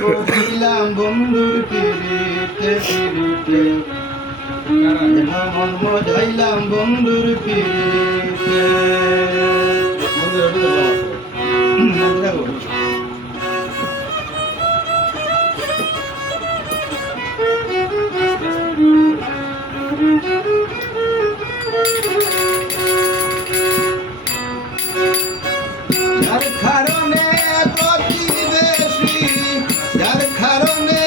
করিলাম বন্ধুর পিড়িতে পিড়িতে মন মজাইলাম বন্ধুর পিড়িতে যার কারণে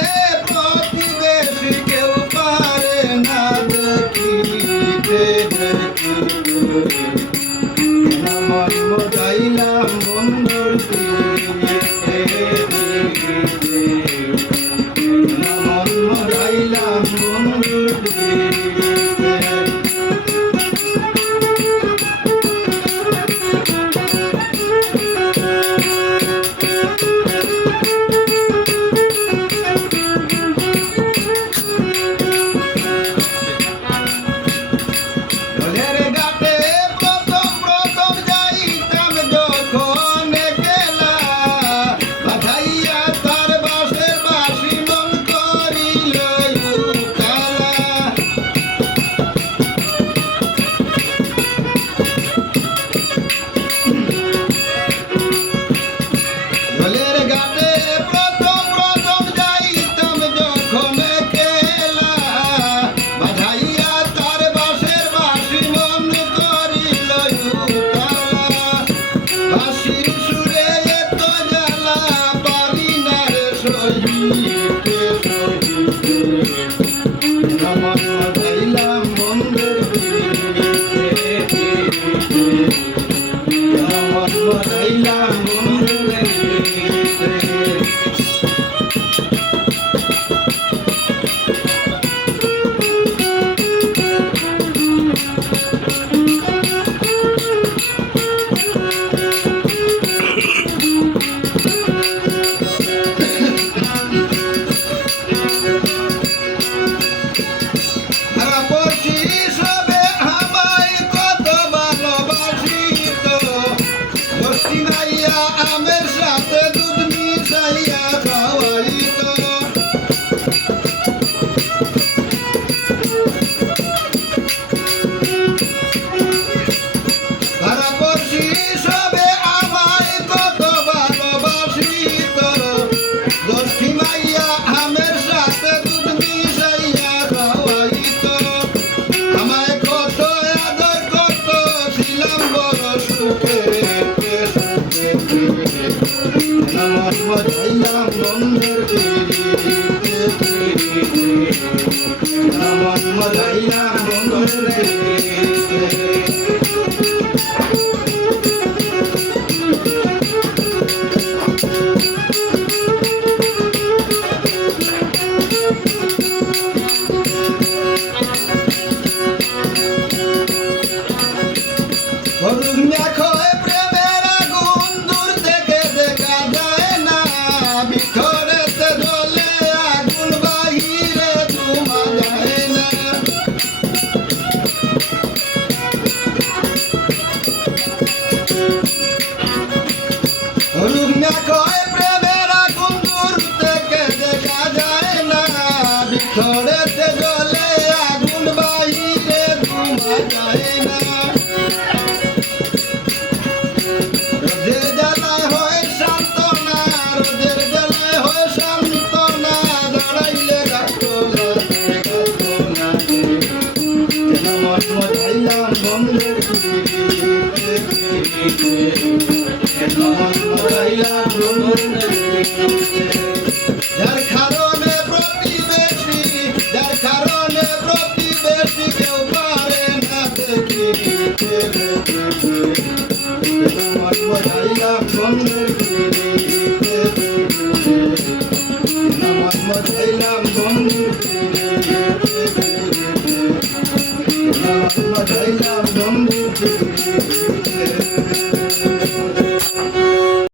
প্রতিবেশী কেউ পারে না দেখিতে মন মজাইলাম বন্ধুর পিড়িতে মন মজাইলাম বন্ধুর পিড়িতে মজাইলাম বন্ধুর প্রেমের আগুন দূর থেকে দেখা যায় না ভিতরেতে জ্বলে আগুন বাহিরে ধোঁয়া যায় না প্রেমের আগুন দূর থেকে দেখা যায় না ভিতরেতে জ্বলে আগুন বাহিরে ধোঁয়া যায় না মজাইলাম বন্ধুর যার কারণে প্রতিবেশী কেউ পারে না দেখিতে মজাইলাম বন্ধুর মজাইলাম